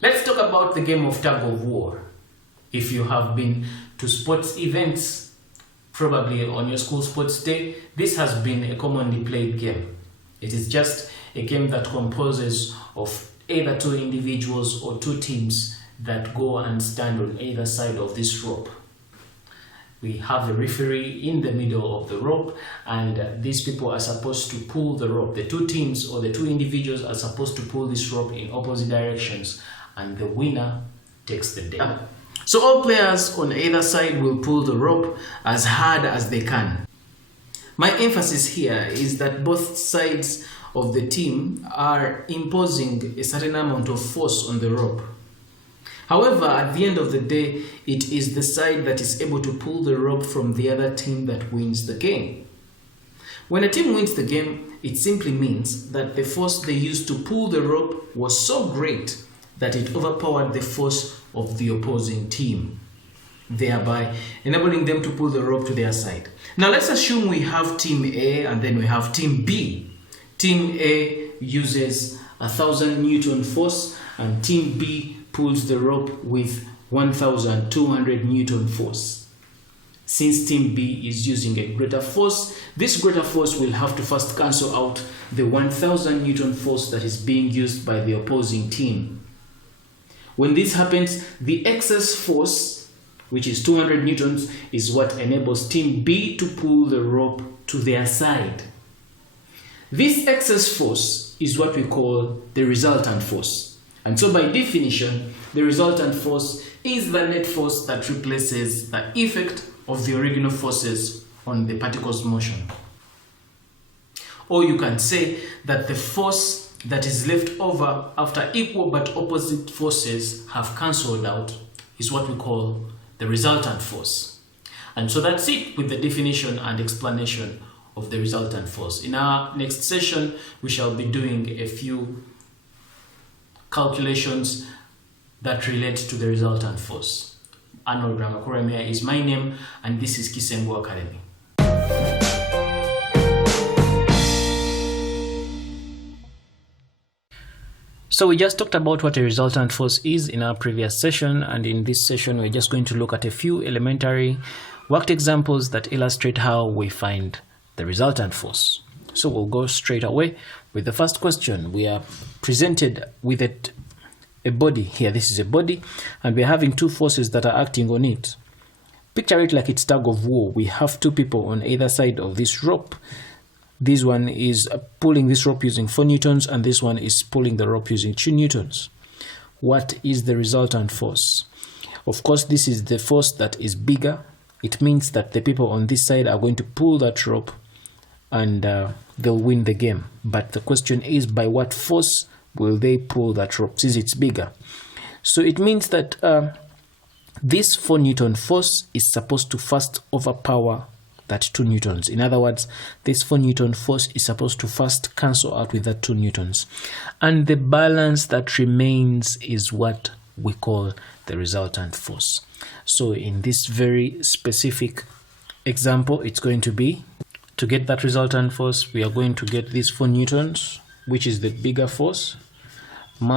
Let's talk about the game of tug of war. If you have been to sports events, probably on your school sports day, this has been a commonly played game. It is just a game that composes of either two individuals or two teams that go and stand on either side of this rope. We have a referee in the middle of the rope, and these people are supposed to pull the rope. The two teams or the two individuals are supposed to pull this rope in opposite directions, and the winner takes the day. So all players on either side will pull the rope as hard as they can. My emphasis here is that both sides of the team are imposing a certain amount of force on the rope. However, at the end of the day, it is the side that is able to pull the rope from the other team that wins the game. When a team wins the game, it simply means that the force they used to pull the rope was so great that it overpowered the force of the opposing team, thereby enabling them to pull the rope to their side. Now let's assume we have team A and then we have team B. Team A uses 1,000 Newton force and team B pulls the rope with 1,200 Newton force. Since team B is using a greater force, this greater force will have to first cancel out the 1,000 Newton force that is being used by the opposing team. When this happens, the excess force, which is 200 Newtons, is what enables team B to pull the rope to their side. This excess force is what we call the resultant force. And so by definition, the resultant force is the net force that replaces the effect of the original forces on the particle's motion. Or you can say that the force that is left over after equal but opposite forces have cancelled out is what we call the resultant force. And so that's it with the definition and explanation of the resultant force. In our next session, we shall be doing a few calculations that relate to the resultant force. Arnold Ramakuremia is my name, and this is Kisembu Academy. So we just talked about what a resultant force is in our previous session, and in this session we're just going to look at a few elementary worked examples that illustrate how we find the resultant force. So we'll go straight away with the first question. We are presented with a body here. This is a body, and we're having two forces that are acting on it. Picture it like it's tug of war. We have two people on either side of this rope. This one is pulling this rope using 4 newtons, and this one is pulling the rope using 2 newtons. What is the resultant force? Of course, this is the force that is bigger. It means that the people on this side are going to pull that rope, and they'll win the game. But the question is, by what force will they pull that rope, since it's bigger? So it means that this 4 Newton force is supposed to first overpower that 2 newtons. In other words, this 4 Newton force is supposed to first cancel out with that 2 newtons. And the balance that remains is what we call the resultant force. So in this very specific example, it's going to be, to get that resultant force, we are going to get these 4 newtons, which is the bigger force,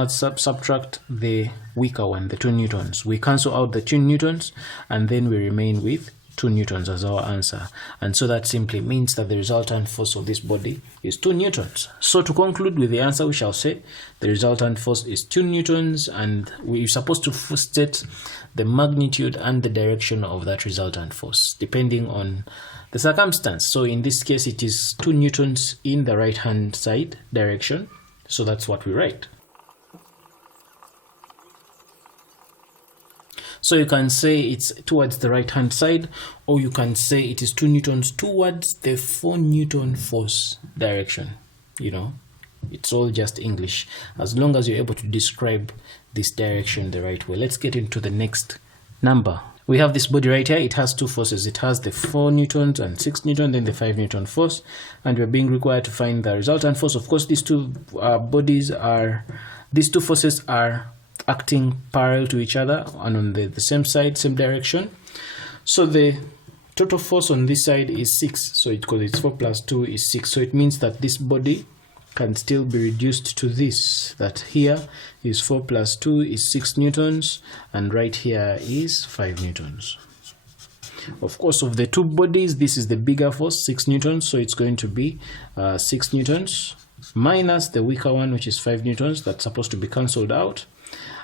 subtract the weaker one, the 2 newtons. We cancel out the 2 newtons, and then we remain with 2 newtons as our answer. And so that simply means that the resultant force of this body is 2 newtons. So to conclude with the answer, we shall say the resultant force is 2 newtons, and we're supposed to state the magnitude and the direction of that resultant force, depending on the circumstance. So in this case, it is 2 newtons in the right hand side direction. So that's what we write. So you can say it's towards the right hand side, or you can say it is 2 newtons towards the 4 Newton force direction. You know, it's all just English, as long as you're able to describe this direction the right way. Let's get into the next number. We have this body right here. It has 2 forces. It has the 4 newtons and 6 newtons, then the 5 Newton force, and we're being required to find the resultant force. Of course, these two forces are acting parallel to each other and on the same side, same direction. So the total force on this side is 6. So it's 4 plus 2 is 6. So it means that this body can still be reduced to this, that here is 4 plus 2 is 6 newtons, and right here is 5 newtons. Of course, of the two bodies, this is the bigger force, 6 newtons, so it's going to be 6 newtons minus the weaker one, which is 5 newtons. That's supposed to be cancelled out,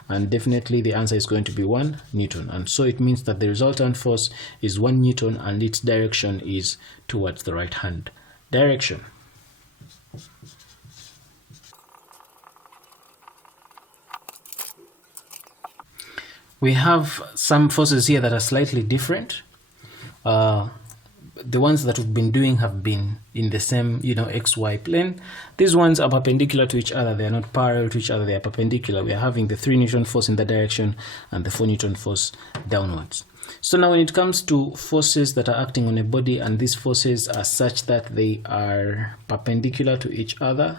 and definitely the answer is going to be 1 newton. And so it means that the resultant force is 1 newton and its direction is towards the right hand direction. We have some forces here that are slightly different. The ones that we've been doing have been in the same, XY plane. These ones are perpendicular to each other. They are not parallel to each other. They are perpendicular. We are having the 3 Newton force in that direction and the 4 Newton force downwards. So now when it comes to forces that are acting on a body, and these forces are such that they are perpendicular to each other,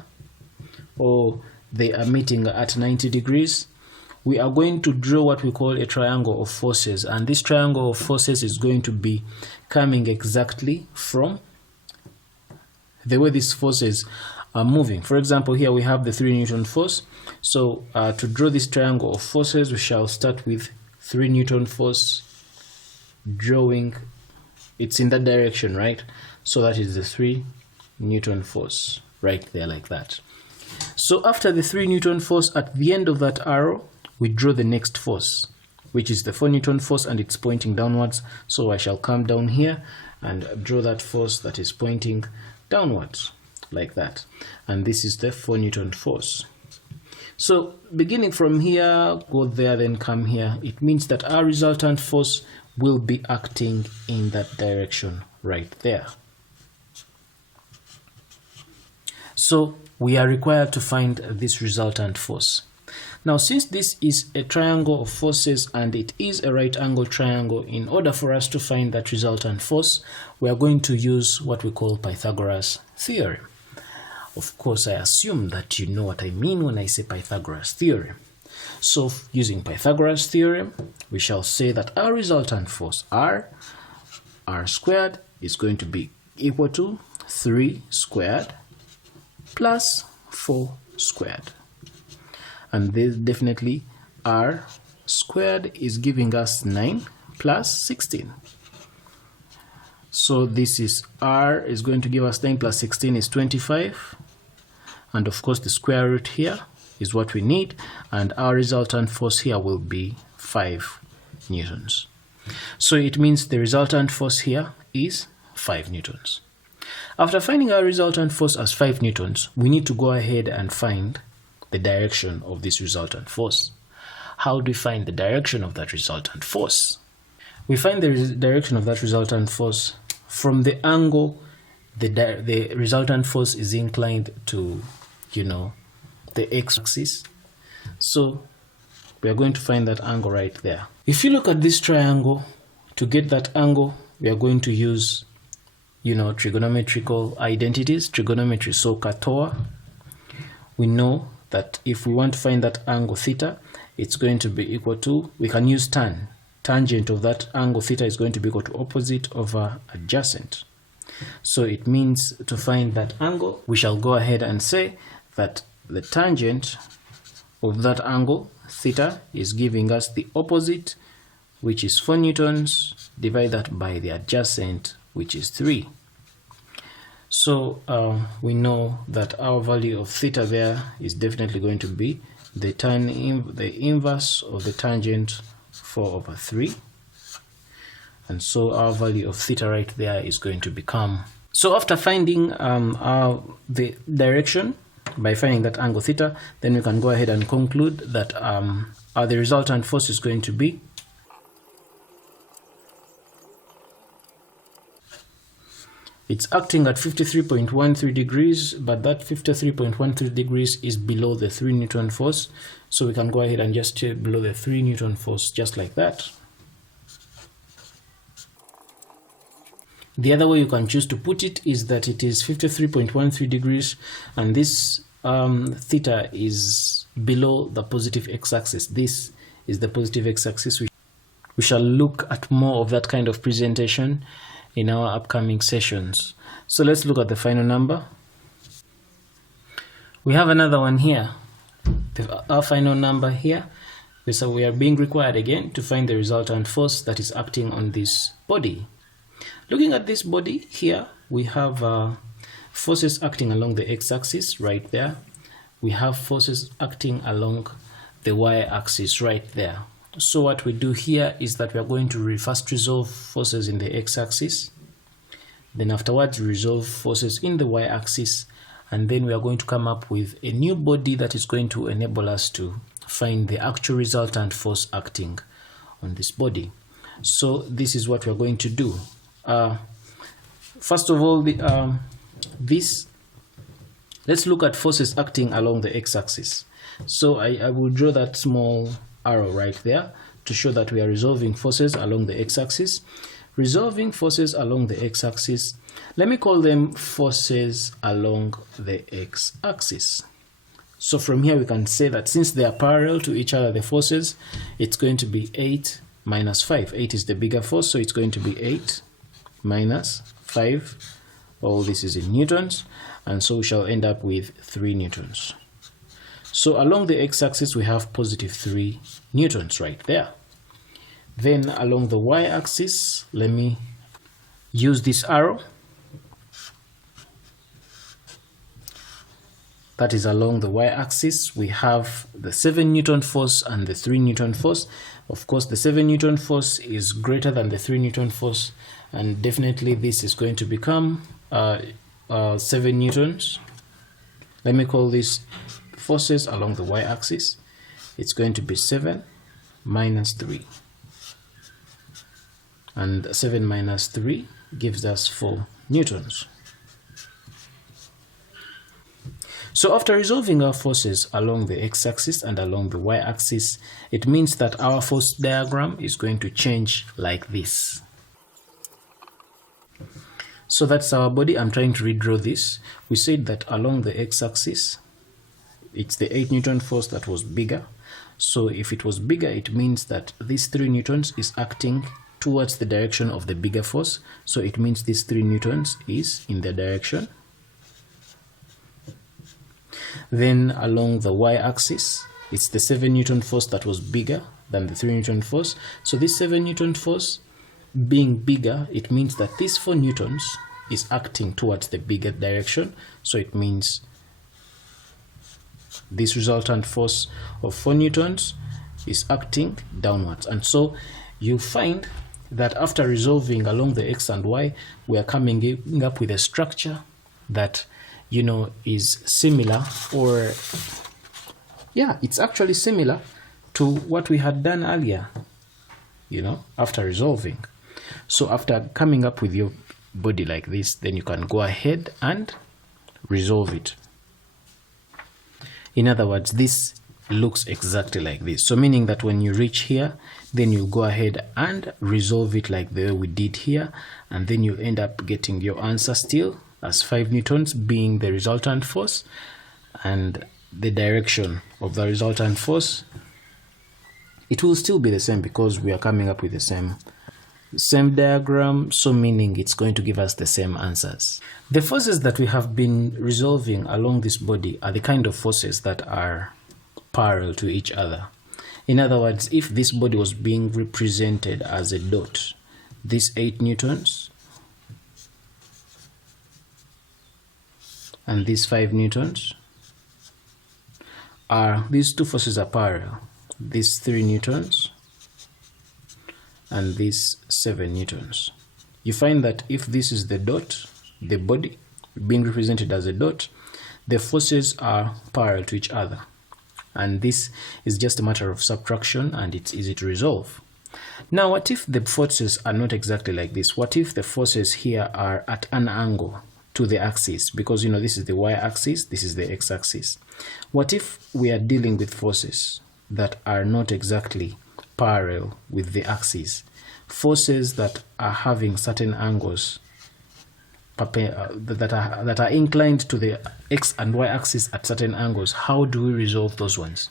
or they are meeting at 90 degrees, we are going to draw what we call a triangle of forces, and this triangle of forces is going to be coming exactly from the way these forces are moving. For example, here we have the 3 Newton force. So to draw this triangle of forces, we shall start with 3 Newton force, drawing it's in that direction, right? So that is the 3 Newton force right there, like that. So after the 3 Newton force, at the end of that arrow, we draw the next force, which is the 4 Newton force, and it's pointing downwards. So I shall come down here and draw that force that is pointing downwards, like that. And this is the 4 Newton force. So beginning from here, go there, then come here. It means that our resultant force will be acting in that direction right there. So we are required to find this resultant force. Now, since this is a triangle of forces and it is a right angle triangle, in order for us to find that resultant force, we are going to use what we call Pythagoras theorem. Of course, I assume that you know what I mean when I say Pythagoras theorem. So using Pythagoras theorem, we shall say that our resultant force R squared, is going to be equal to 3 squared plus 4 squared. And this definitely R squared is giving us 9 plus 16. So this is R is going to give us 9 plus 16 is 25. And of course the square root here is what we need. And our resultant force here will be 5 newtons. So it means the resultant force here is 5 newtons. After finding our resultant force as 5 newtons, we need to go ahead and find the direction of this resultant force. How do we find the direction of that resultant force? We find the direction of that resultant force from the angle the resultant force is inclined to, the x-axis. So we are going to find that angle right there. If you look at this triangle, to get that angle, we are going to use, trigonometrical identities, trigonometry. So katoa, we know that if we want to find that angle theta, it's going to be equal to, we can use tan. Tangent of that angle theta is going to be equal to opposite over adjacent. So it means to find that angle, we shall go ahead and say that the tangent of that angle theta is giving us the opposite, which is 4 newtons, divide that by the adjacent, which is 3. So we know that our value of theta there is definitely going to be the inverse of the tangent 4 over 3. And so our value of theta right there is going to become. So after finding the direction by finding that angle theta, then we can go ahead and conclude that the resultant force is going to be it's acting at 53.13 degrees, but that 53.13 degrees is below the 3 Newton force. So we can go ahead and just check below the 3 Newton force, just like that. The other way you can choose to put it is that it is 53.13 degrees, and this theta is below the positive x-axis. This is the positive x-axis. We shall look at more of that kind of presentation in our upcoming sessions. So let's look at the final number. We have another one here, our final number here. So we are being required again to find the resultant force that is acting on this body. Looking at this body here, we have forces acting along the x-axis right there. We have forces acting along the y-axis right there. So what we do here is that we are going to first resolve forces in the x-axis, then afterwards resolve forces in the y-axis, and then we are going to come up with a new body that is going to enable us to find the actual resultant force acting on this body. So this is what we are going to do. First of all, let's look at forces acting along the x-axis. So I will draw that small arrow right there to show that we are resolving forces along the x-axis. Resolving forces along the x-axis, let me call them forces along the x-axis. So from here we can say that since they are parallel to each other, the forces, it's going to be 8 minus 5. 8 is the bigger force, so it's going to be 8 minus 5. All this is in newtons, and so we shall end up with 3 newtons. So along the x-axis we have positive 3 newtons right there. Then along the y-axis, let me use this arrow. That is along the y-axis, we have the 7 Newton force and the 3 Newton force. Of course, the 7 Newton force is greater than the 3 Newton force, and definitely this is going to become 7 Newtons. Let me call this forces along the y-axis. It's going to be 7 minus 3. And 7 minus 3 gives us 4 newtons. So after resolving our forces along the x-axis and along the y-axis, it means that our force diagram is going to change like this. So that's our body. I'm trying to redraw this. We said that along the x-axis, it's the 8 Newton force that was bigger. So if it was bigger, it means that this 3 newtons is acting towards the direction of the bigger force. So it means this 3 newtons is in the direction. Then along the y-axis, it's the 7 Newton force that was bigger than the 3 Newton force. So this 7 Newton force being bigger, it means that this 4 newtons is acting towards the bigger direction. So it means this resultant force of 4 newtons is acting downwards. And so you find that after resolving along the x and y, we are coming up with a structure that, you know, is similar, or yeah, it's actually similar to what we had done earlier, you know, after resolving. So after coming up with your body like this, then you can go ahead and resolve it. In other words, this looks exactly like this. So meaning that when you reach here, then you go ahead and resolve it like the way we did here, and then you end up getting your answer still as 5 newtons being the resultant force, and the direction of the resultant force, it will still be the same because we are coming up with the same diagram, so meaning it's going to give us the same answers. The forces that we have been resolving along this body are the kind of forces that are parallel to each other. In other words, if this body was being represented as a dot, this 8 newtons and these 5 newtons are, these two forces are parallel. These 3 newtons and these 7 newtons. You find that if this is the dot, the body being represented as a dot, the forces are parallel to each other. And this is just a matter of subtraction, and it's easy to resolve. Now, what if the forces are not exactly like this? What if the forces here are at an angle to the axis? Because, you know, this is the y-axis, this is the x-axis. What if we are dealing with forces that are not exactly parallel with the axis? Forces that are having certain angles that are inclined to the x and y axis at certain angles. How do we resolve those ones?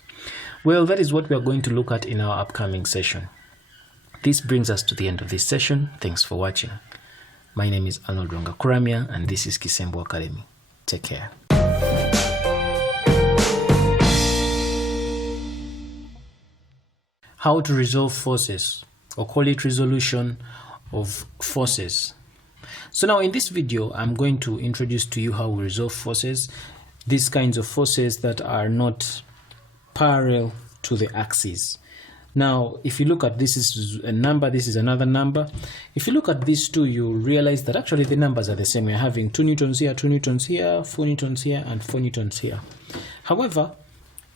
Well, that is what we are going to look at in our upcoming session. This brings us to the end of this session. Thanks for watching. My name is Arnold Ronga Kuramya, and this is Kisembo Academy. Take care. how to resolve forces, or call it resolution of forces. So now in this video, I'm going to introduce to you how we resolve forces, these kinds of forces that are not parallel to the axis. Now, if you look at this is a number, this is another number. If you look at these two, you'll realize that actually the numbers are the same. We're having 2 newtons here, 2 newtons here, 4 newtons here, and 4 newtons here. However,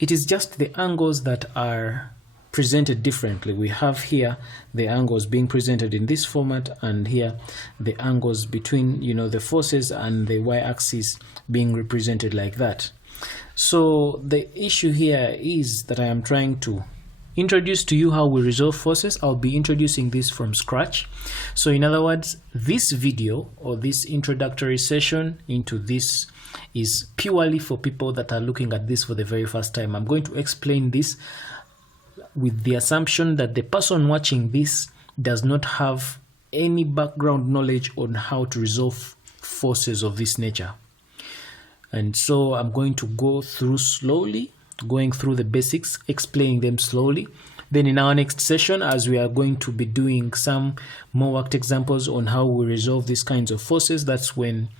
it is just the angles that are presented differently. We have here the angles being presented in this format, and here the angles between, the forces and the y-axis being represented like that. So the issue here is that I am trying to introduce to you how we resolve forces. I'll be introducing this from scratch. So in other words, this video or this introductory session into this is purely for people that are looking at this for the very first time. I'm going to explain this with the assumption that the person watching this does not have any background knowledge on how to resolve forces of this nature. And so I'm going to go through slowly, going through the basics, explaining them slowly. Then in our next session, as we are going to be doing some more worked examples on how we resolve these kinds of forces, that's when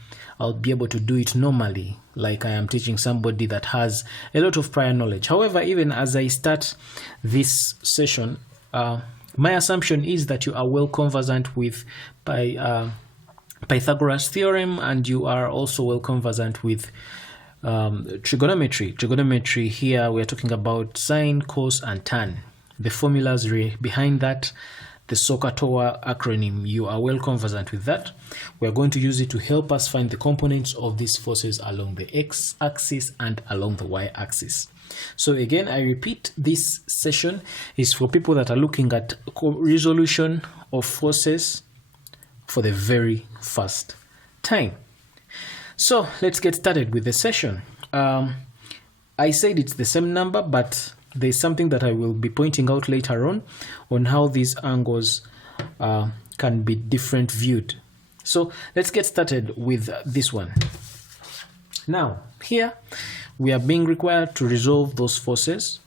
I'll be able to do it normally, like I am teaching somebody that has a lot of prior knowledge. However, even as I start this session, my assumption is that you are well conversant with Pythagoras theorem, and you are also well conversant with trigonometry. Trigonometry here, we're talking about sine, cos, and tan. The formulas behind that, the SOHCAHTOA acronym, you are well conversant with that. We are going to use it to help us find the components of these forces along the x-axis and along the y-axis. So again, I repeat, this session is for people that are looking at resolution of forces for the very first time. So let's get started with the session. I said it's the same number, but there's something that I will be pointing out later on how these angles can be different viewed. So let's get started with this one. Now, here we are being required to resolve those forces,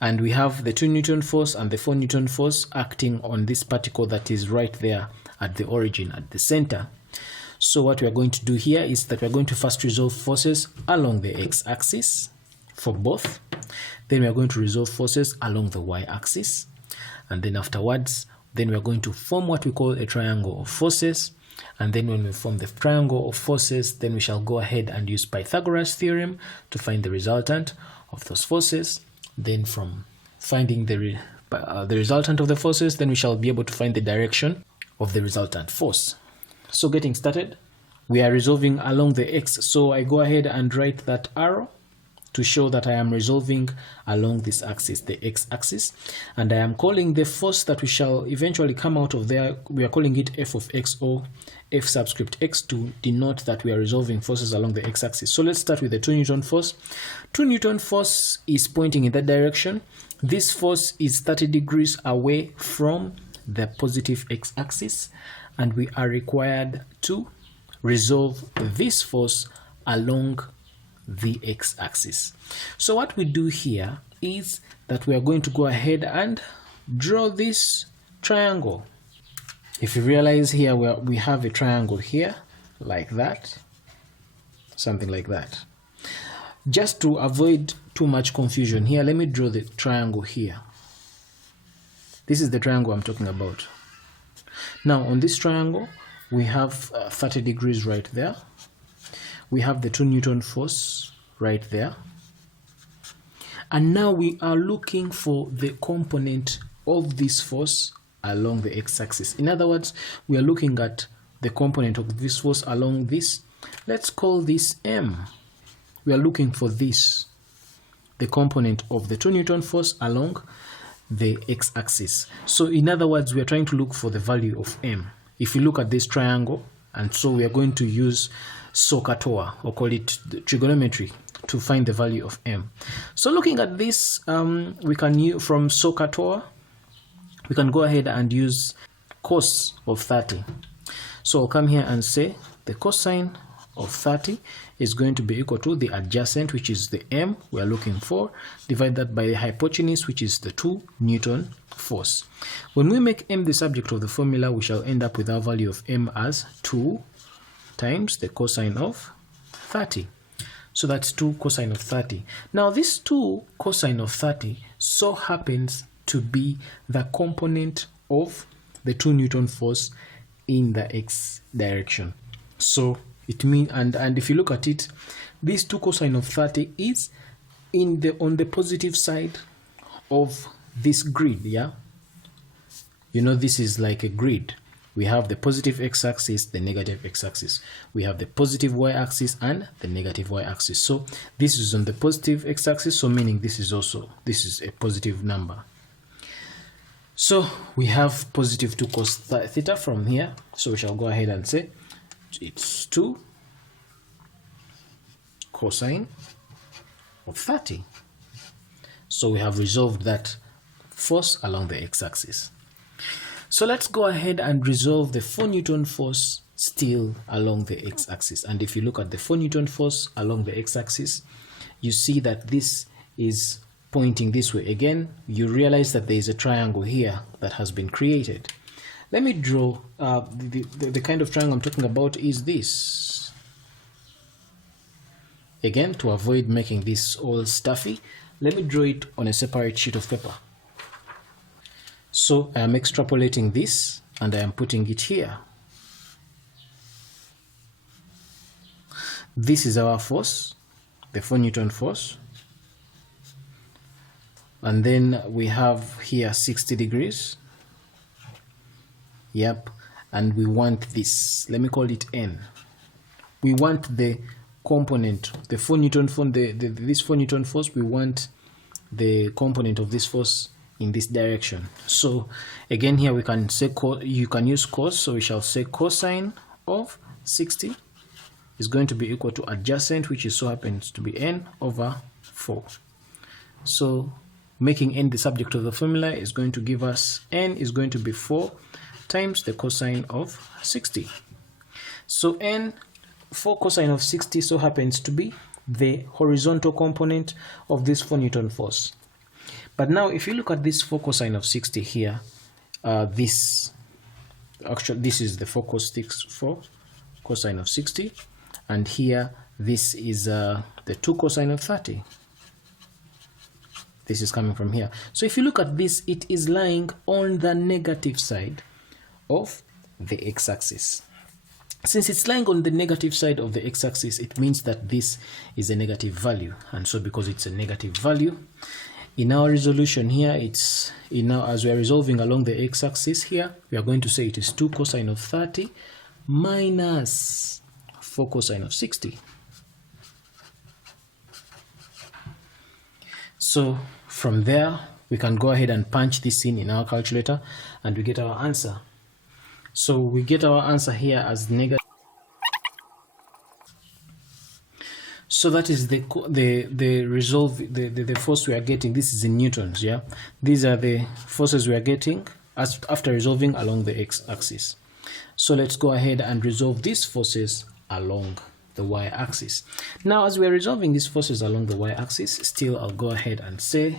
and we have the 2 Newton force and the 4 Newton force acting on this particle that is right there at the origin, at the center. So what we are going to do here is that we are going to first resolve forces along the x-axis for both. Then we are going to resolve forces along the y-axis. And then afterwards, then we are going to form what we call a triangle of forces. And then when we form the triangle of forces, then we shall go ahead and use Pythagoras theorem to find the resultant of those forces. Then from finding the resultant of the forces, then we shall be able to find the direction of the resultant force. So getting started, we are resolving along the x. So I go ahead and write that arrow to show that I am resolving along this axis, the x-axis. And I am calling the force that we shall eventually come out of there, we are calling it f of x, or f subscript x, to denote that we are resolving forces along the x-axis. So let's start with the 2 Newton force. 2 Newton force is pointing in that direction. This force is 30 degrees away from the positive x-axis, and we are required to resolve this force along the x-axis. So what we do here is that we are going to go ahead and draw this triangle. If you realize here we have a triangle here, like that, something like that. Just to avoid too much confusion here, let me draw the triangle here. This is the triangle I'm talking about. Now on this triangle, we have 30 degrees right there. We have the 2 Newton force right there. And now we are looking for the component of this force along the x-axis. In other words, we are looking at the component of this force along this. Let's call this M. We are looking for this, the component of the 2 Newton force along the x-axis. So in other words, we are trying to look for the value of M. If you look at this triangle, and so we are going to use SOHCAHTOA, or call it trigonometry, to find the value of M. So looking at this, we can use from SOHCAHTOA, we can go ahead and use cos of 30. So I'll come here and say the cosine of 30 is going to be equal to the adjacent, which is the m we are looking for, divide that by the hypotenuse, which is the 2 Newton force. When we make m the subject of the formula, we shall end up with our value of m as 2 times the cosine of 30. So that's 2 cosine of 30. Now this 2 cosine of 30 so happens to be the component of the 2 Newton force in the x direction. So it means, and if you look at it, this 2 cosine of 30 is on the positive side of this grid. Yeah, you know, this is like a grid. We have the positive x-axis, the negative x-axis. We have the positive y-axis and the negative y-axis. So this is on the positive x-axis, so meaning this is a positive number. So we have positive 2 cos theta from here. So we shall go ahead and say it's 2 cosine of 30. So we have resolved that force along the x-axis. So let's go ahead and resolve the 4 Newton force still along the x-axis. And if you look at the 4 Newton force along the x-axis, you see that this is pointing this way. Again, you realize that there is a triangle here that has been created. Let me draw the kind of triangle I'm talking about is this. Again, to avoid making this all stuffy, let me draw it on a separate sheet of paper. So I am extrapolating this and I am putting it here. This is our force, the 4 Newton force. And then we have here 60 degrees. Yep. And we want this, let me call it N. We want the component, the 4 Newton force, this 4 Newton force, we want the component of this force in this direction. So again, here we can say you can use cos, so we shall say cosine of 60 is going to be equal to adjacent, which is so happens to be n over 4. So making n the subject of the formula is going to give us n is going to be 4 times the cosine of 60. So n 4 cosine of 60 so happens to be the horizontal component of this 4 Newton force. But now if you look at this 4 cosine of 60 here, this is the 4 cosine of 60, and here this is the 2 cosine of 30. This is coming from here. So if you look at this, it is lying on the negative side of the x-axis. Since it's lying on the negative side of the x-axis, it means that this is a negative value. And so because it's a negative value, in our resolution here, as we are resolving along the x-axis here, we are going to say it is 2 cosine of 30 minus 4 cosine of 60. So from there, we can go ahead and punch this in our calculator and we get our answer. So we get our answer here as negative. So that is the force we are getting. This is in newtons, yeah. These are the forces we are getting after resolving along the x-axis. So let's go ahead and resolve these forces along the y-axis. Now, as we are resolving these forces along the y-axis, still I'll go ahead and say,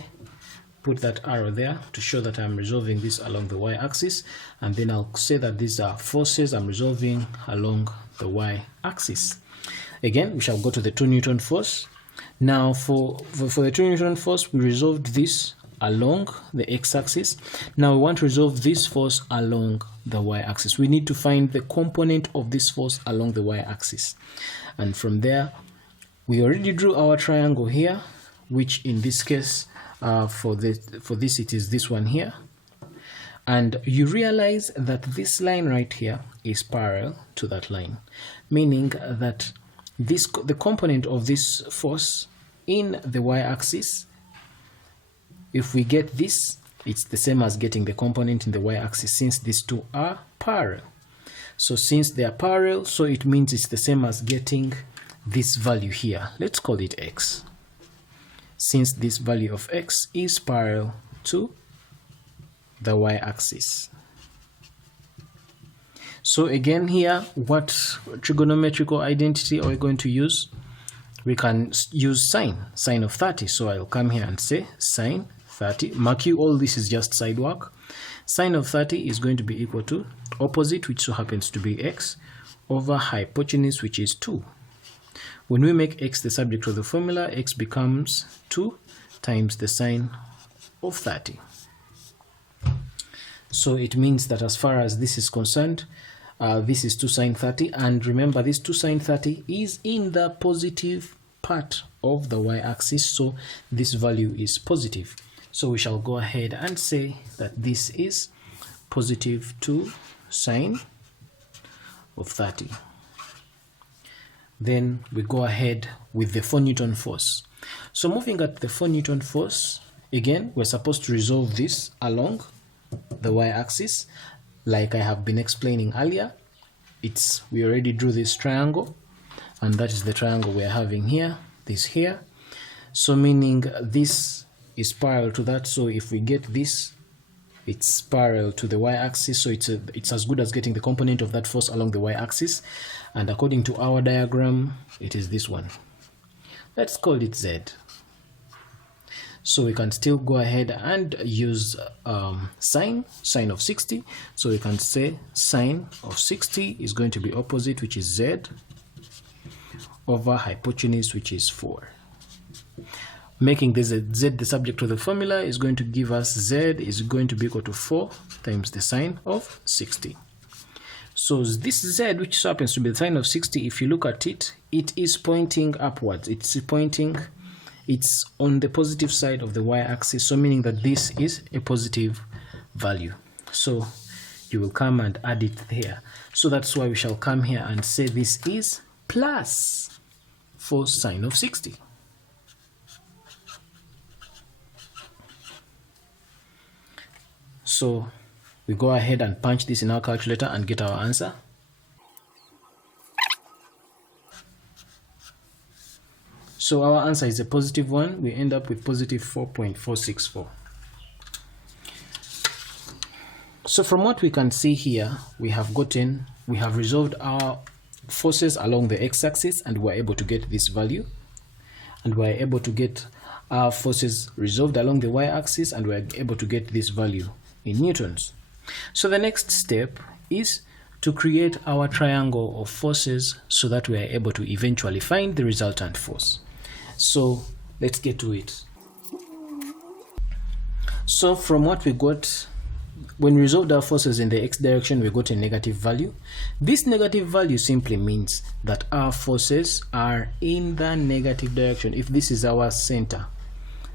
put that arrow there to show that I'm resolving this along the y-axis, and then I'll say that these are forces I'm resolving along the y-axis. Again, we shall go to the 2 Newton force. Now for the 2 Newton force, we resolved this along the x-axis. Now we want to resolve this force along the y-axis. We need to find the component of this force along the y-axis. And from there, we already drew our triangle here, which in this case, for this it is this one here. And you realize that this line right here is parallel to that line, meaning that the component of this force in the y-axis, if we get this, it's the same as getting the component in the y-axis, since these two are parallel. So since they are parallel, so it means it's the same as getting this value here. Let's call it x, since this value of x is parallel to the y-axis. So again here, what trigonometrical identity are we going to use? We can use sine of 30. So I'll come here and say sine 30. Mark you, all this is just side work. Sine of 30 is going to be equal to opposite, which so happens to be x, over hypotenuse, which is 2. When we make x the subject of the formula, x becomes 2 times the sine of 30. So it means that as far as this is concerned, this is 2 sine 30, and remember this 2 sine 30 is in the positive part of the y-axis, so this value is positive. So we shall go ahead and say that this is positive 2 sine of 30. Then we go ahead with the 4 Newton force. So moving at the 4 Newton force, again, we're supposed to resolve this along the y-axis. Like I have been explaining earlier, we already drew this triangle, and that is the triangle we're having here, this here. So meaning this is parallel to that. So if we get this, it's parallel to the y-axis, so it's as good as getting the component of that force along the y-axis. And according to our diagram, it is this one. Let's call it Z. So we can still go ahead and use sine of 60. So we can say sine of 60 is going to be opposite, which is Z, over hypotenuse, which is 4. Making this Z the subject of the formula is going to give us Z is going to be equal to 4 times the sine of 60. So this Z, which happens to be the sine of 60, if you look at it, it is pointing upwards. It's on the positive side of the y-axis, so meaning that this is a positive value. So you will come and add it here. So that's why we shall come here and say this is plus 4 sine of 60. So we go ahead and punch this in our calculator and get our answer. So our answer is a positive one. We end up with positive 4.464. So from what we can see here, we have resolved our forces along the x-axis, and we're able to get this value. And we're able to get our forces resolved along the y-axis, and we're able to get this value in newtons. So the next step is to create our triangle of forces so that we are able to eventually find the resultant force. So let's get to it. So from what we got, when we resolved our forces in the x direction, we got a negative value. This negative value simply means that our forces are in the negative direction. If this is our center,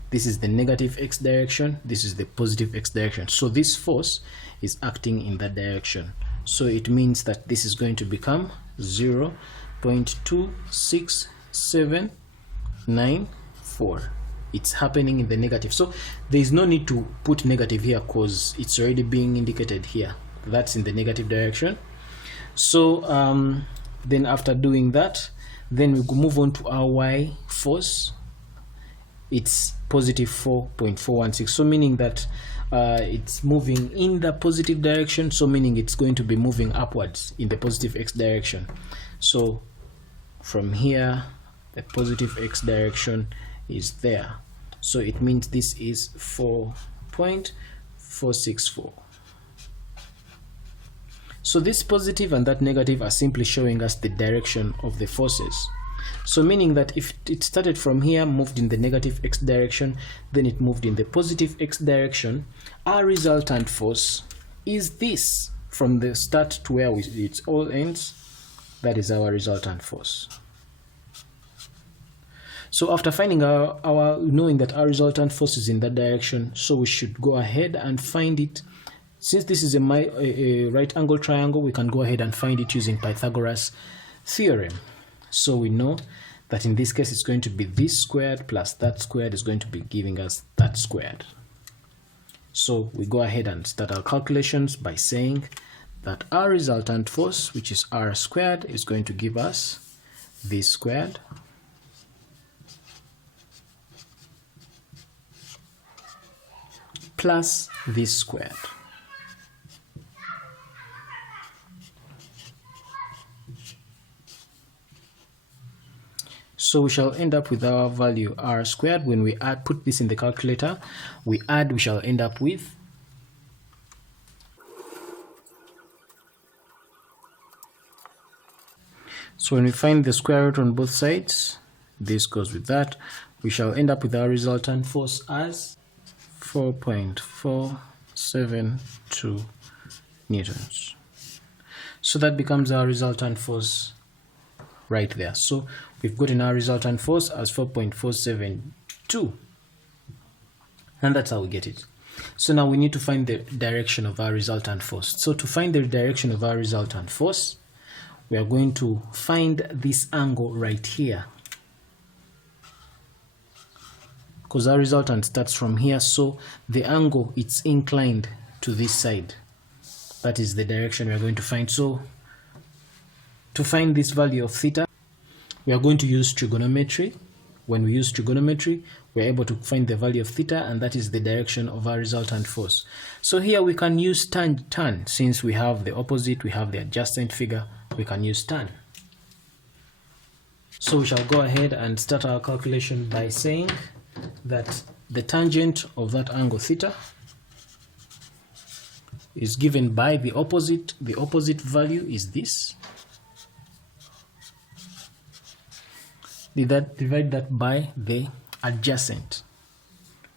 this is the negative x direction, this is the positive x direction. So this force is acting in that direction. So it means that this is going to become 0.26794. It's happening in the negative. So there is no need to put negative here because it's already being indicated here. That's in the negative direction. So then after doing that, then we move on to our y force. It's positive 4.416. So meaning that it's moving in the positive direction. So meaning it's going to be moving upwards in the positive x direction. So from here, the positive x direction is there. So it means this is 4.464. So this positive and that negative are simply showing us the direction of the forces. So meaning that if it started from here, moved in the negative x direction, then it moved in the positive x direction, our resultant force is this from the start to where it all ends. That is our resultant force. So after finding knowing that our resultant force is in that direction, so we should go ahead and find it. Since this is a right angle triangle, we can go ahead and find it using Pythagoras theorem. So we know that in this case it's going to be this squared plus that squared is going to be giving us that squared. So we go ahead and start our calculations by saying that our resultant force, which is r squared, is going to give us this squared plus this squared. So we shall end up with our value r squared. When we add, put this in the calculator, we add, we shall end up with so when we find the square root on both sides, this goes with that, we shall end up with our resultant force as 4.472 newtons. So that becomes our resultant force right there. So we've gotten our resultant force as 4.472, and that's how we get it. So now we need to find the direction of our resultant force. So to find the direction of our resultant force, we are going to find this angle right here, because our resultant starts from here, so the angle, it's inclined to this side. That is the direction we are going to find. So to find this value of theta, we are going to use trigonometry. When we use trigonometry, we are able to find the value of theta, and that is the direction of our resultant force. So here we can use tan, since we have the opposite, we have the adjacent figure, we can use tan. So we shall go ahead and start our calculation by saying that the tangent of that angle theta is given by the opposite. The opposite value is this. Divide that by the adjacent,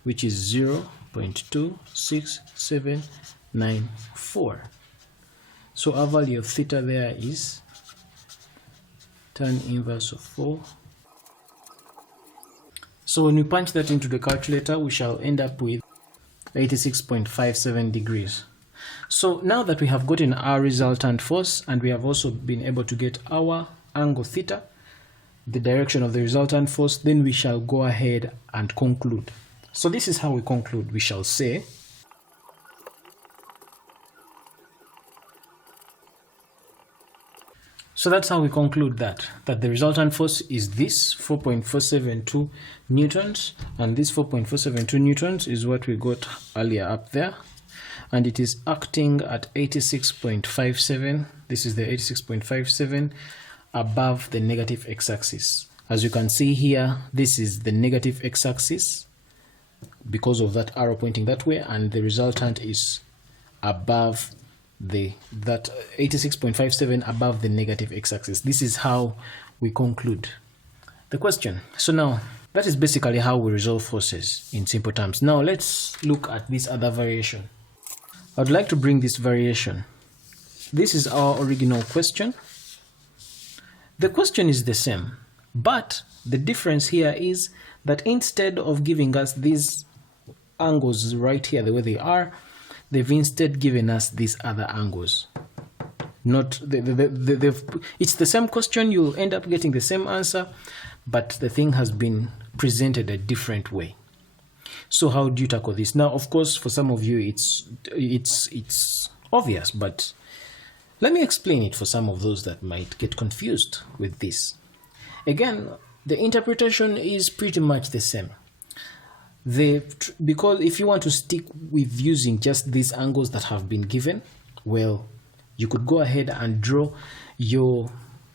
which is 0.26794. So our value of theta there is tan inverse of 4. So when we punch that into the calculator, we shall end up with 86.57 degrees. So now that we have gotten our resultant force, and we have also been able to get our angle theta, the direction of the resultant force, then we shall go ahead and conclude. So this is how we conclude. We shall say so that's how we conclude that the resultant force is this 4.472 newtons, and this 4.472 newtons is what we got earlier up there, and it is acting at 86.57. This is the 86.57 above the negative x-axis. As you can see here, this is the negative x-axis because of that arrow pointing that way, and the resultant is above that 86.57 above the negative x-axis. This is how we conclude the question. So now that is basically how we resolve forces in simple terms. Now let's look at this other variation. I'd like to bring this variation. This is our original question. The question is the same, but the difference here is that instead of giving us these angles right here the way they are, they've instead given us these other angles. Not it's the same question, you'll end up getting the same answer, but the thing has been presented a different way. So how do you tackle this? Now, of course, for some of you it's obvious, but let me explain it for some of those that might get confused with this. Again, the interpretation is pretty much the same. Because if you want to stick with using just these angles that have been given, well, you could go ahead and draw your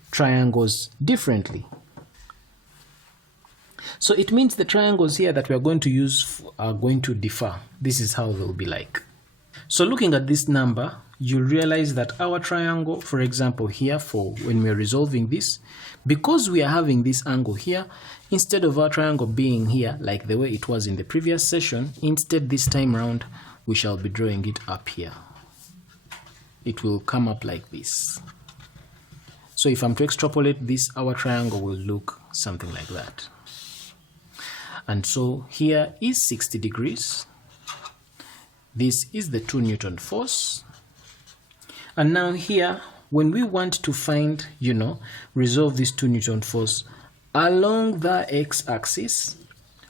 triangles differently. So it means the triangles here that we are going to use are going to differ. This is how they'll be like. So looking at this number, you realize that our triangle, for example, here for when we're resolving this, because we are having this angle here, instead of our triangle being here like the way it was in the previous session, instead this time around we shall be drawing it up here. It will come up like this. So if I'm to extrapolate this, our triangle will look something like that. And so here is 60 degrees. This is the 2 Newton force. And now here, when we want to find, resolve this 2 Newton force along the x-axis,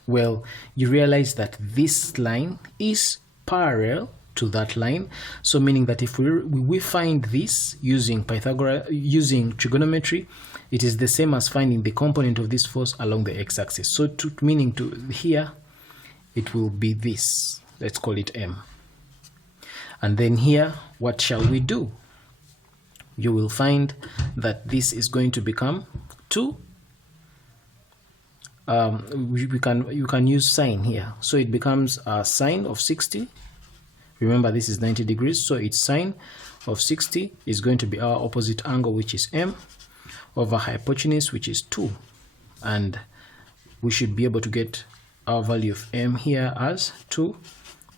well, you realize that this line is parallel to that line. So meaning that if we find this using using trigonometry, it is the same as finding the component of this force along the x-axis. So meaning here, it will be this. Let's call it M. And then here, what shall we do? You will find that this is going to become 2. you can use sine here, so it becomes sine of 60. Remember, this is 90 degrees, so its sine of 60 is going to be our opposite angle, which is m, over hypotenuse, which is 2, and we should be able to get our value of m here as 2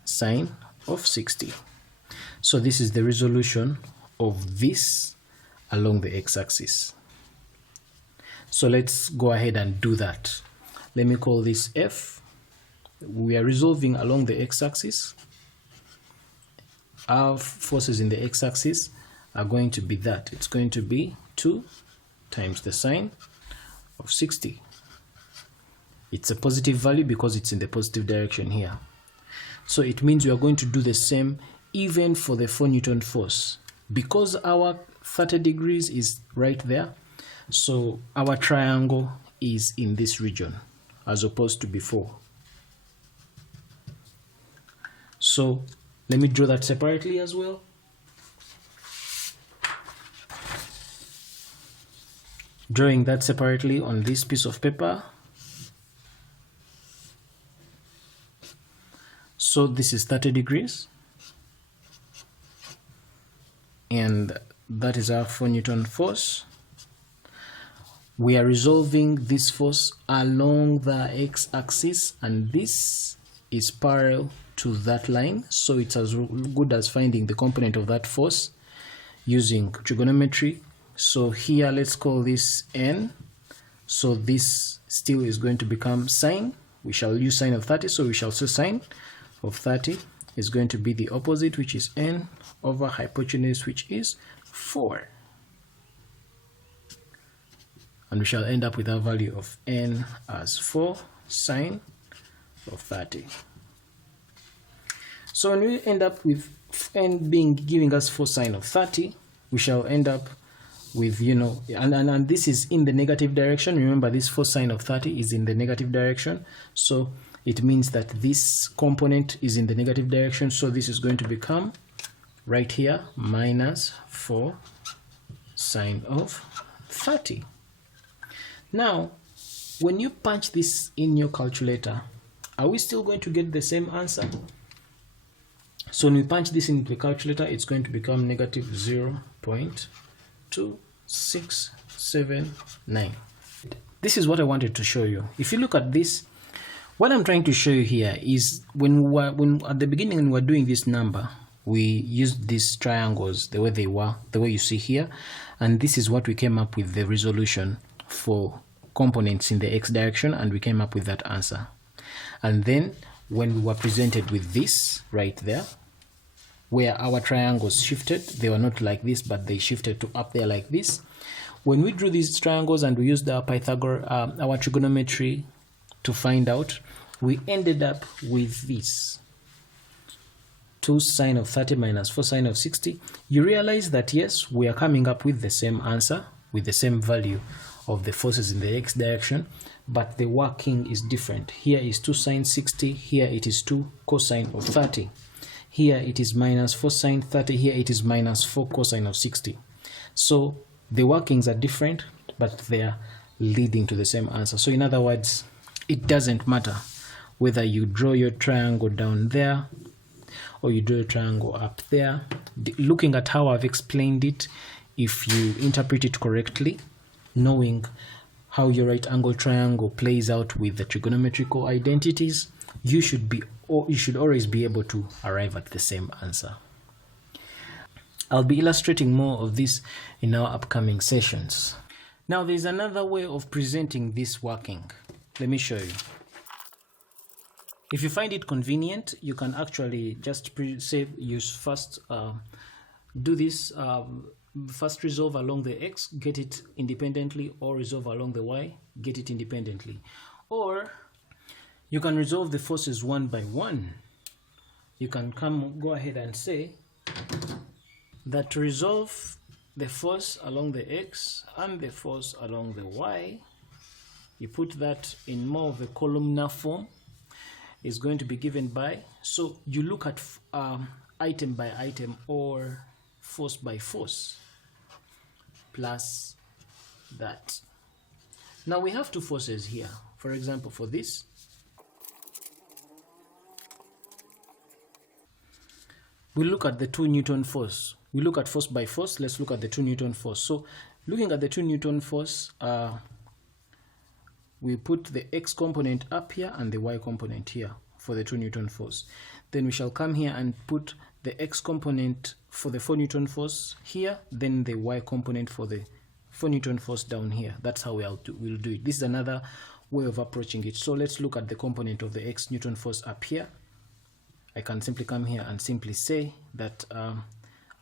sine of 60. So this is the resolution of this along the x-axis. So let's go ahead and do that. Let me call this f. We are resolving along the x-axis. Our forces in the x-axis are going to be that. It's going to be 2 times the sine of 60. It's a positive value because it's in the positive direction here. So it means we are going to do the same even for the 4 Newton force. Because our 30 degrees is right there, so our triangle is in this region as opposed to before. So let me draw that separately as well. Drawing that separately on this piece of paper. So this is 30 degrees. And that is our 4 Newton force. We are resolving this force along the x-axis, and this is parallel to that line, so it's as good as finding the component of that force using trigonometry. So here let's call this n, so this still is going to become sine. We shall use sine of 30, so we shall say sine of 30 is going to be the opposite, which is n, over hypotenuse, which is 4. And we shall end up with a value of n as 4 sine of 30. So when we end up with n giving us 4 sine of 30, we shall end up with, and this is in the negative direction. Remember, this 4 sine of 30 is in the negative direction. So it means that this component is in the negative direction. So this is going to become right here minus 4 sine of 30. Now, when you punch this in your calculator, are we still going to get the same answer? So when we punch this into the calculator, it's going to become negative 0.2679. This is what I wanted to show you. If you look at this, what I'm trying to show you here is when at the beginning when we were doing this number, we used these triangles the way they were, the way you see here, and this is what we came up with, the resolution for components in the x direction, and we came up with that answer. And then when we were presented with this right there, where our triangles shifted, they were not like this, but they shifted to up there like this. When we drew these triangles and we used our our trigonometry to find out, we ended up with this 2 sine of 30 minus 4 sine of 60. You realize that yes, we are coming up with the same answer, with the same value of the forces in the x direction, but the working is different. Here is 2 sine 60, here it is 2 cosine of 30. Here it is minus 4 sine 30, here it is minus 4 cosine of 60. So the workings are different, but they are leading to the same answer. So in other words, it doesn't matter whether you draw your triangle down there or you draw a triangle up there. Looking at how I've explained it, if you interpret it correctly, knowing how your right angle triangle plays out with the trigonometrical identities, you should always be able to arrive at the same answer. I'll be illustrating more of this in our upcoming sessions. Now there's another way of presenting this working. Let me show you. If you find it convenient, you can actually just first do this. First resolve along the x, get it independently, or resolve along the y, get it independently. Or you can resolve the forces one by one. You can go ahead and say that to resolve the force along the x and the force along the y, you put that in more of a columnar form, is going to be given by, so you look at item by item or force by force, plus that. Now we have two forces here. For example, for this, we look at the 2 Newton force. We look at force by force. Let's look at the 2 Newton force. So looking at the 2 Newton force, we put the x component up here and the y component here for the 2 Newton force. Then we shall come here and put the x component for the 4 Newton force here, then the y component for the 4 Newton force down here. That's how we'll do it. This is another way of approaching it. So let's look at the component of the x Newton force up here. I can simply come here and simply say that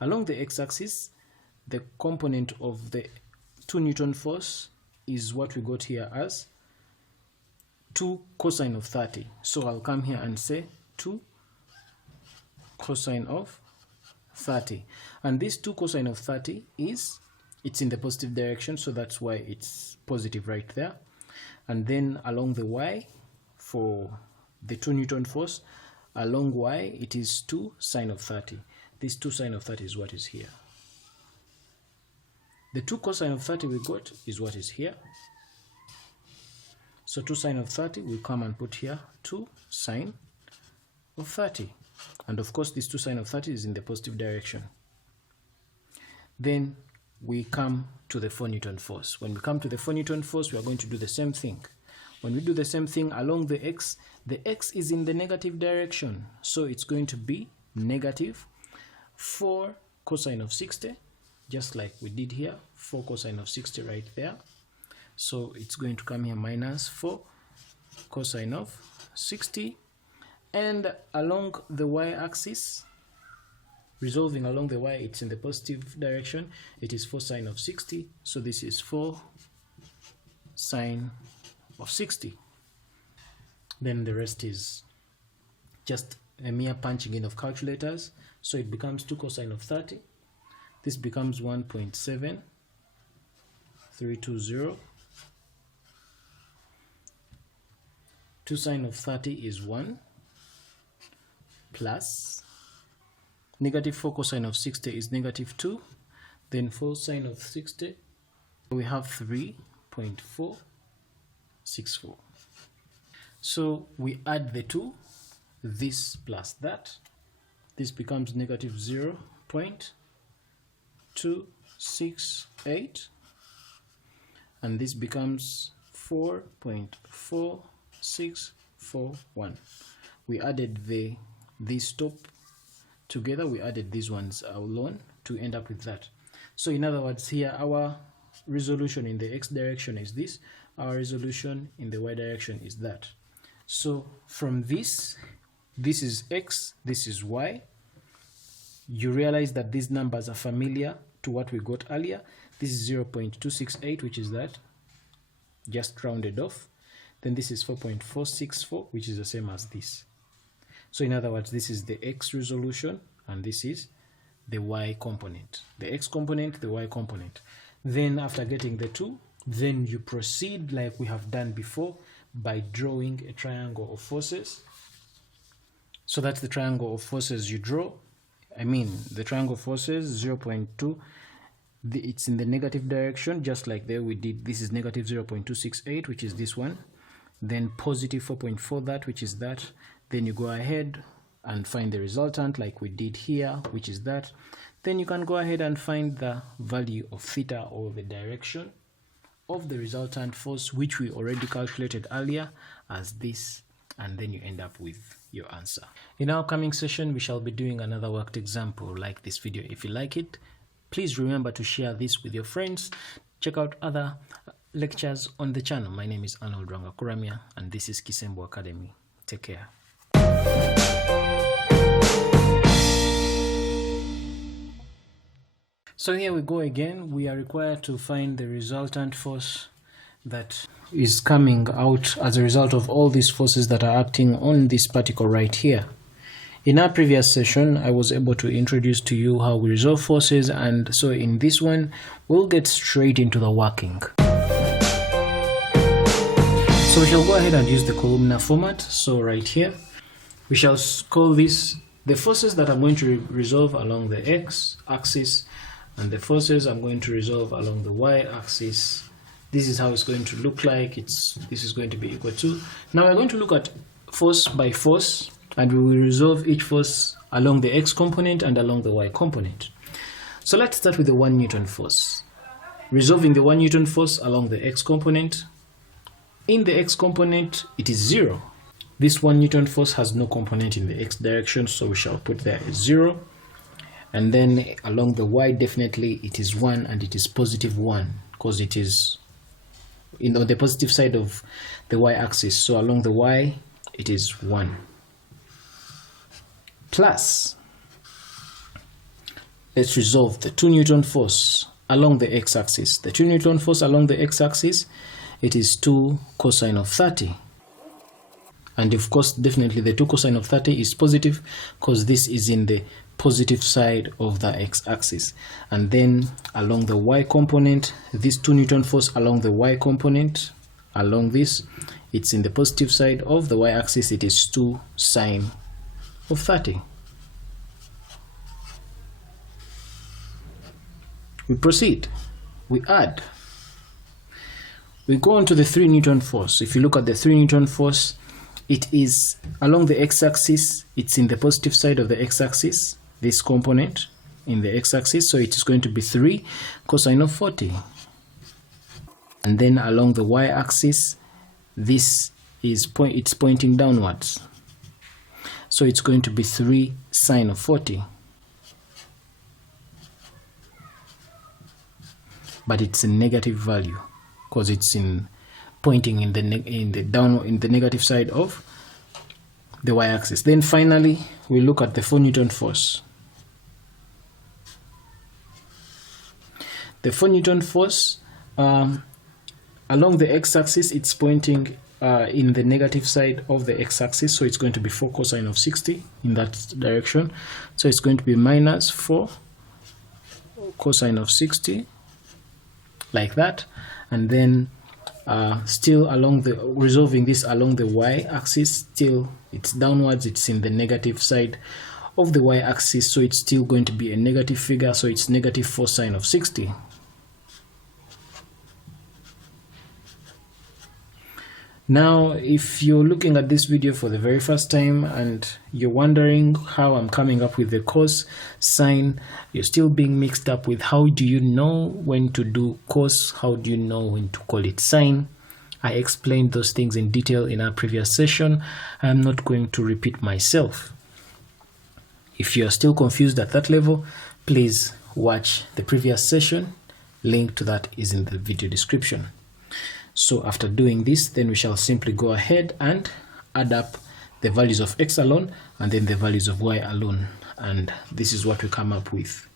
along the x-axis, the component of the 2 Newton force is what we got here as 2 cosine of 30. So I'll come here and say 2 cosine of 30. And this 2 cosine of 30 it's in the positive direction, so that's why it's positive right there. And then along the y, for the 2 Newton force, along y, it is 2 sine of 30. This 2 sine of 30 is what is here. The 2 cosine of 30 we got is what is here. So 2 sine of 30, we'll come and put here 2 sine of 30. And of course, this 2 sine of 30 is in the positive direction. Then we come to the 4 Newton force. When we come to the 4 Newton force, we are going to do the same thing. When we do the same thing along the x is in the negative direction. So it's going to be negative 4 cosine of 60, just like we did here, 4 cosine of 60 right there. So it's going to come here minus 4 cosine of 60. And along the y-axis, resolving along the y, it's in the positive direction. It is 4 sine of 60. So this is 4 sine of 60. Then the rest is just a mere punching in of calculators. So it becomes 2 cosine of 30. This becomes 1.7320. 2 sine of 30 is 1 plus negative 4 cosine of 60 is negative 2. Then 4 sine of 60, we have 3.464. So we add the 2, this plus that. This becomes negative 0.268. And this becomes 4.4641. We added these top together, we added these ones alone to end up with that. So in other words, here our resolution in the x direction is this, our resolution in the y direction is that. So from this is x, this is y. You realize that these numbers are familiar to what we got earlier. This is 0.268, which is that, just rounded off. Then this is 4.464, which is the same as this. So in other words, this is the x resolution, and this is the y component. The x component, the y component. Then after getting the 2, then you proceed like we have done before by drawing a triangle of forces. So that's the triangle of forces you draw. I mean, the triangle of forces 0.2, it's in the negative direction, just like there we did. This is negative 0.268, which is this one. Then positive 4.4, that, which is that. Then you go ahead and find the resultant like we did here, which is that. Then you can go ahead and find the value of theta, or the direction of the resultant force, which we already calculated earlier as this, and then you end up with your answer. In our coming session, we shall be doing another worked example like this video. If you like it, please remember to share this with your friends. Check out other lectures on the channel. My name is Arnold Rangakuramia, and this is Kisembo Academy. Take care. So here we go again. We are required to find the resultant force that is coming out as a result of all these forces that are acting on this particle right here. In our previous session, I was able to introduce to you how we resolve forces, and so in this one, we'll get straight into the working. So we shall go ahead and use the columnar format. So right here, we shall call this the forces that I'm going to resolve along the x-axis, and the forces I'm going to resolve along the y-axis, This is how it's going to look like. This is going to be equal to. Now we're going to look at force by force, and we will resolve each force along the x component and along the y component. So let's start with the 1 Newton force. Resolving the 1 Newton force along the x component. In the x component, it is 0. This 1 Newton force has no component in the x direction, so we shall put there as 0. And then along the y, definitely it is 1, and it is positive 1 because it is on the positive side of the y-axis. So along the y, it is 1. Plus, let's resolve the 2 Newton force along the x-axis. The 2 Newton force along the x-axis, it is 2 cosine of 30. And of course, definitely the 2 cosine of 30 is positive because this is in the positive side of the x-axis. And then along the y component, this 2 Newton force along the y component, along this, it's in the positive side of the y-axis. It is 2 sine of 30. We proceed. We add. We go on to the 3 Newton force. If you look at the 3 Newton force, it is along the x-axis. It's in the positive side of the x-axis, this component in the x-axis, so it is going to be 3 cosine of 40. And then along the y-axis, this is it's pointing downwards, so it's going to be 3 sine of 40. But it's a negative value because it's pointing in the negative side of the y-axis. Then finally, we look at the 4 Newton force. The 4 Newton force along the x-axis, it's pointing in the negative side of the x-axis, so it's going to be 4 cosine of 60 in that direction. So it's going to be minus 4 cosine of 60, like that. And then still along the resolving this along the y-axis, still it's downwards, it's in the negative side of the y-axis, so it's still going to be a negative figure, so it's negative 4 sine of 60. Now, if you're looking at this video for the very first time and you're wondering how I'm coming up with the cos, sine, you're still being mixed up with how do you know when to do cos, how do you know when to call it sine. I explained those things in detail in our previous session. I'm not going to repeat myself. If you're still confused at that level, please watch the previous session. Link to that is in the video description. So after doing this, then we shall simply go ahead and add up the values of x alone and then the values of y alone. And this is what we come up with.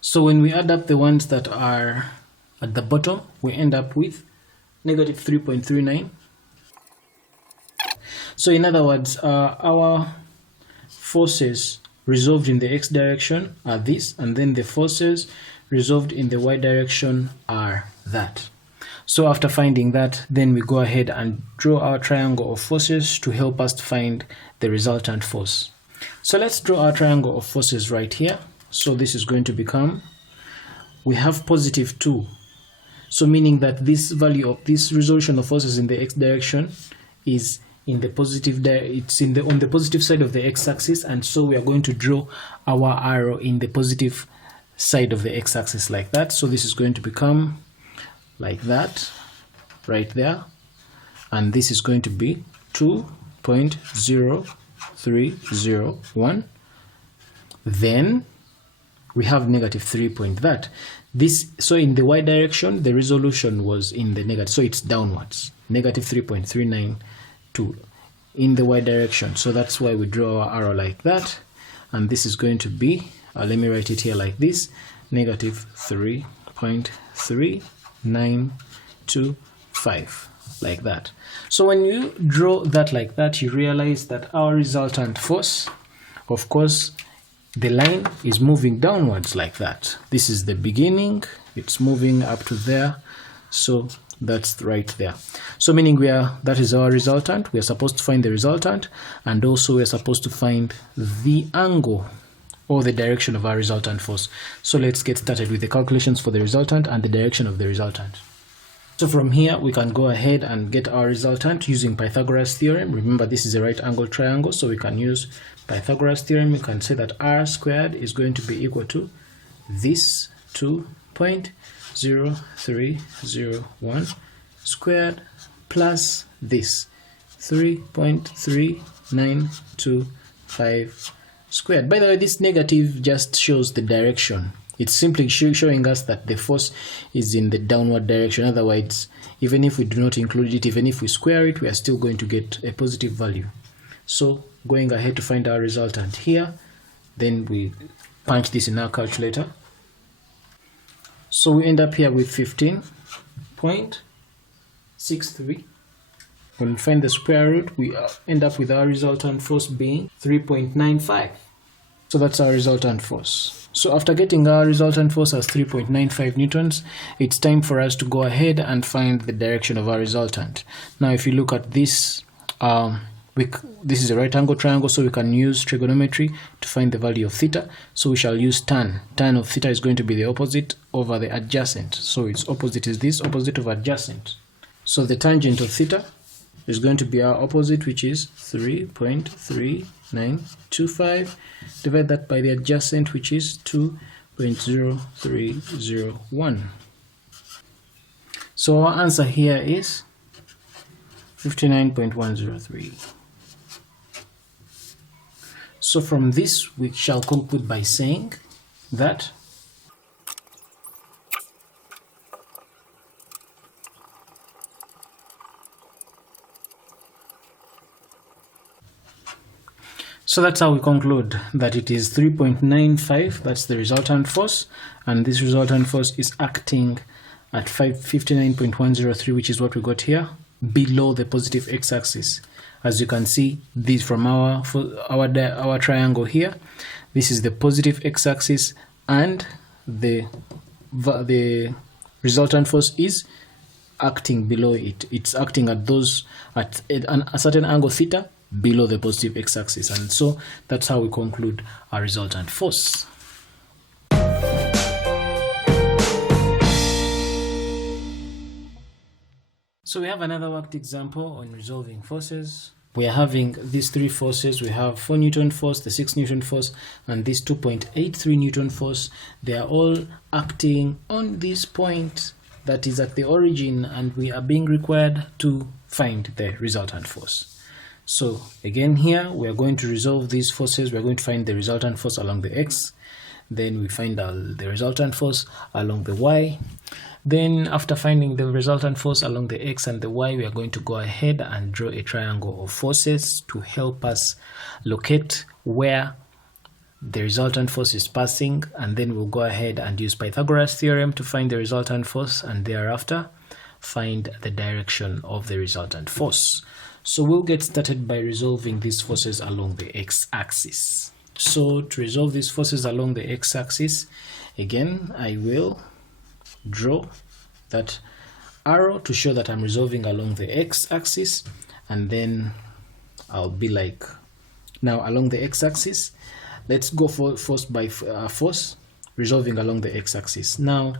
So when we add up the ones that are at the bottom, we end up with negative 3.39. So in other words, our forces resolved in the x direction are this, and then the forces resolved in the y direction are that. So after finding that, then we go ahead and draw our triangle of forces to help us to find the resultant force. So let's draw our triangle of forces right here. So this is going to become, we have positive 2. So meaning that this value of this resolution of forces in the x direction is in the positive, it's on the positive side of the x-axis, and so we are going to draw our arrow in the positive side of the x-axis like that. So this is going to become like that right there, and this is going to be 2.0301. Then we have negative 3 point that. This, so in the y direction the resolution was in the negative, so it's downwards, negative 3.392 in the y direction. So that's why we draw our arrow like that, and this is going to be let me write it here like this, negative 3.3925, like that. So when you draw that like that, you realize that our resultant force, of course, the line is moving downwards like that. This is the beginning, it's moving up to there, so that's right there. So meaning that is our resultant. We are supposed to find the resultant, and also we are supposed to find the angle or the direction of our resultant force. So let's get started with the calculations for the resultant and the direction of the resultant. So from here, we can go ahead and get our resultant using Pythagoras theorem. Remember, this is a right angle triangle, so we can use Pythagoras theorem. We can say that r squared is going to be equal to this 2.0301 squared plus this 3.3925 squared. By the way, this negative just shows the direction. It's simply showing us that the force is in the downward direction. Otherwise, even if we do not include it, even if we square it, we are still going to get a positive value. So going ahead to find our resultant here, then we punch this in our calculator. So we end up here with 15.63. When we find the square root, we end up with our resultant force being 3.95. So that's our resultant force. So after getting our resultant force as 3.95 newtons, it's time for us to go ahead and find the direction of our resultant. Now, if you look at this, this is a right angle triangle, so we can use trigonometry to find the value of theta. So we shall use tan. Tan of theta is going to be the opposite over the adjacent. So its opposite is this, opposite of adjacent. So the tangent of theta is going to be our opposite, which is 3.3925. Divide that by the adjacent, which is 2.0301. So our answer here is 59.103. So from this, we shall conclude by saying that so that's how we conclude that it is 3.95, that's the resultant force, and this resultant force is acting at 59.103, which is what we got here, below the positive x-axis. As you can see, this from our triangle here, this is the positive x-axis, and the resultant force is acting below it. It's acting at a certain angle theta below the positive x-axis, and so that's how we conclude our resultant force. So we have another worked example on resolving forces. We are having these three forces. We have 4 Newton force, the 6 Newton force, and this 2.83 Newton force. They are all acting on this point that is at the origin, and we are being required to find the resultant force. So again, here we are going to resolve these forces. We are going to find the resultant force along the x. Then we find the resultant force along the y. Then after finding the resultant force along the x and the y, we are going to go ahead and draw a triangle of forces to help us locate where the resultant force is passing, and then we'll go ahead and use Pythagoras theorem to find the resultant force, and thereafter find the direction of the resultant force. So we'll get started by resolving these forces along the x-axis. So to resolve these forces along the x-axis, again, I will draw that arrow to show that I'm resolving along the x-axis, and then I'll be like, now along the x-axis, let's go for force by force, resolving along the x-axis. Now,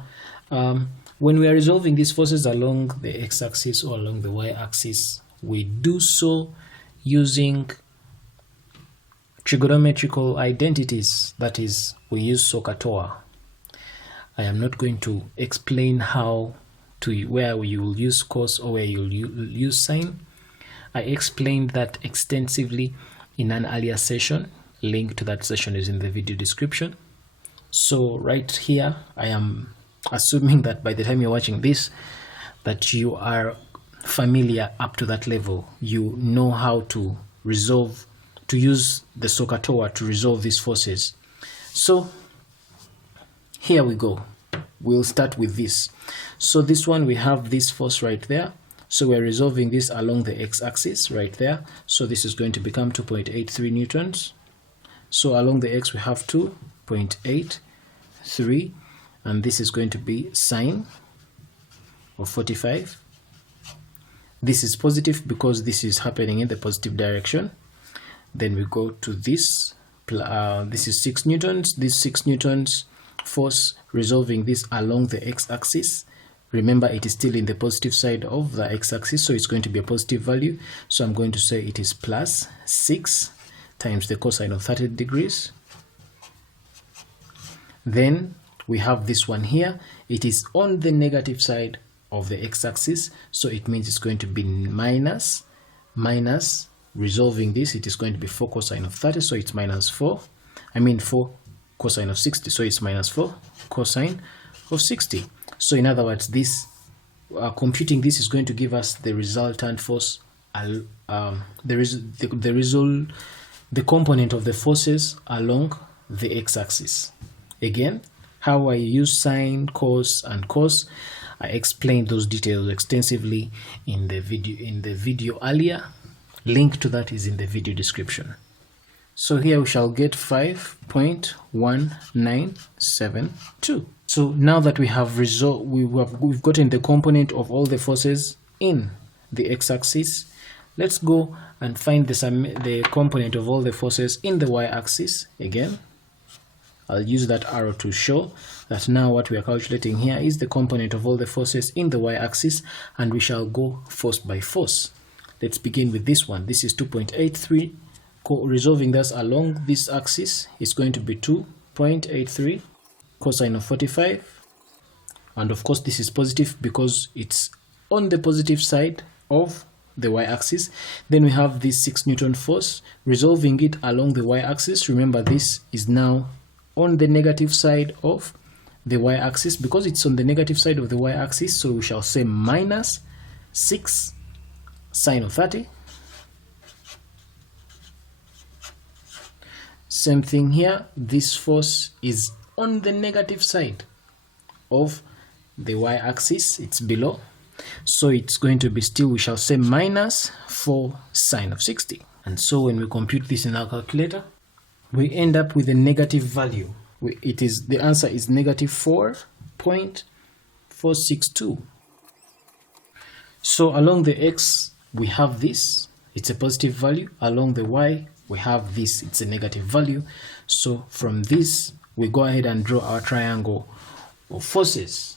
when we are resolving these forces along the x-axis or along the y-axis, we do so using trigonometrical identities, that is, we use SOHCAHTOA. I am not going to explain where you will use cos or where you'll use sine. I explained that extensively in an earlier session. Link to that session is in the video description. So right here, I am assuming that by the time you're watching this, that you are familiar up to that level. You know how to use the SOHCAHTOA to resolve these forces. So here we go. We'll start with this. So this one, we have this force right there. So we're resolving this along the x-axis right there. So this is going to become 2.83 newtons. So along the x we have 2.83, and this is going to be sine of 45. This is positive because this is happening in the positive direction. Then we go to this this is 6 newtons, this 6 newtons force resolving this along the x-axis. Remember, it is still in the positive side of the x-axis, so it's going to be a positive value. So I'm going to say it is plus 6 times the cosine of 30 degrees. Then we have this one here. It is on the negative side of the x-axis, so it means it's going to be minus resolving this. It is going to be 4 cosine of 30, so it's minus 4. 4 cosine of 60, so it's minus 4 cosine of 60. So in other words, this computing this is going to give us the resultant force, the component of the forces along the x-axis. Again, how I use sine, cos, and cos, I explained those details extensively in the video earlier. Link to that is in the video description. So here we shall get 5.1972. So now that we have we've gotten the component of all the forces in the x-axis, let's go and find the component of all the forces in the y-axis. Again, I'll use that arrow to show that now what we are calculating here is the component of all the forces in the y-axis, and we shall go force by force. Let's begin with this one. This is 2.83. Resolving this along this axis is going to be 2.83 cosine of 45, and of course this is positive because it's on the positive side of the y-axis. Then we have this 6 Newton force, resolving it along the y-axis. Remember, this is now on the negative side of the y-axis. Because it's on the negative side of the y-axis, so we shall say minus 6 sine of 30. Same thing here, this force is on the negative side of the y-axis, it's below, so it's going to be still, we shall say minus 4 sine of 60. And so when we compute this in our calculator, we end up with a negative value. The answer is negative 4.462. So along the x we have this, it's a positive value. Along the y we have this, it's a negative value. So from this we go ahead and draw our triangle of forces.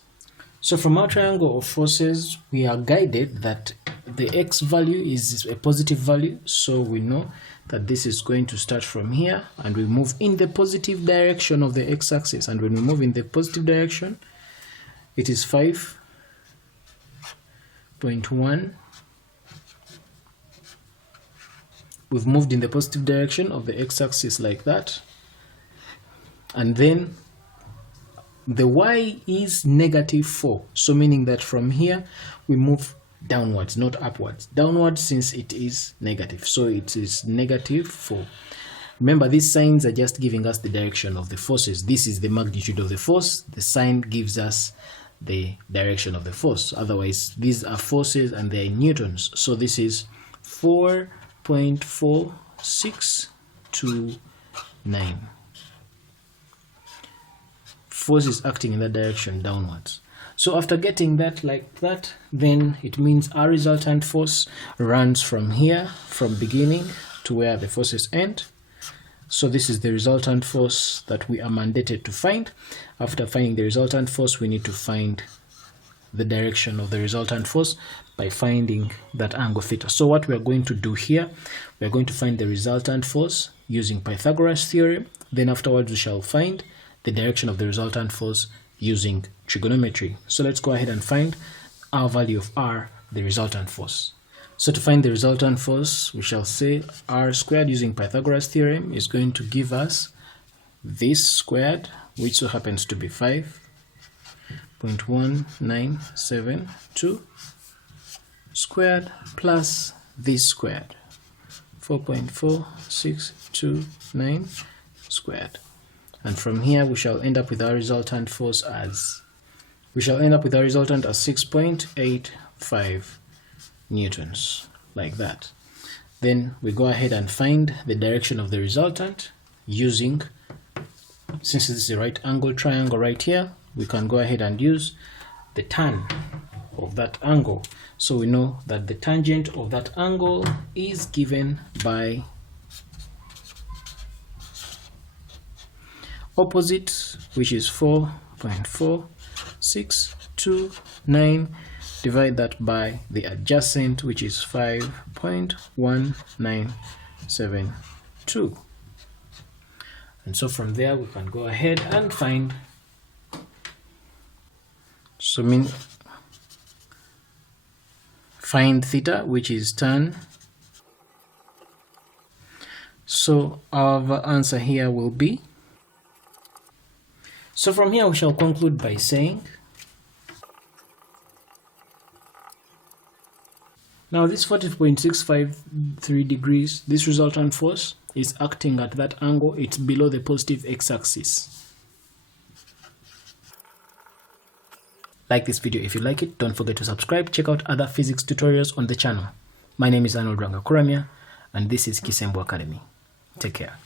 So from our triangle of forces, we are guided that the x value is a positive value, so we know that this is going to start from here and we move in the positive direction of the x-axis. And when we move in the positive direction, it is 5.1. We've moved in the positive direction of the x-axis like that, and then the y is negative 4, so meaning that from here we move downwards, not upwards, downwards, since it is negative, so it is negative 4. Remember, these signs are just giving us the direction of the forces. This is the magnitude of the force, the sign gives us the direction of the force. Otherwise, these are forces and they are in newtons, so this is 4.4629. Force is acting in that direction, downwards. So after getting that like that, then it means our resultant force runs from here, from beginning to where the forces end. So this is the resultant force that we are mandated to find. After finding the resultant force, we need to find the direction of the resultant force by finding that angle theta. So what we are going to do here, we are going to find the resultant force using Pythagoras theorem. Then afterwards we shall find the direction of the resultant force using trigonometry. So let's go ahead and find our value of r, the resultant force. So to find the resultant force, we shall say r squared using Pythagoras theorem is going to give us this squared, which so happens to be 5.1972 squared plus this squared, 4.4629 squared. And from here we shall end up with our resultant force as 6.85 newtons, like that. Then we go ahead and find the direction of the resultant using, since this is a right angle triangle right here, we can go ahead and use the tan of that angle. So we know that the tangent of that angle is given by opposite, which is 4.4629, divide that by the adjacent, which is 5.1972. And so from there we can go ahead and find, find theta, which is tan. So our answer here will be, so from here we shall conclude by saying, now this 40.653 degrees, this resultant force is acting at that angle. It's below the positive x-axis. Like this video if you like it. Don't forget to subscribe. Check out other physics tutorials on the channel. My name is Arnold Rangakuramia, and this is Kisembo Academy. Take care.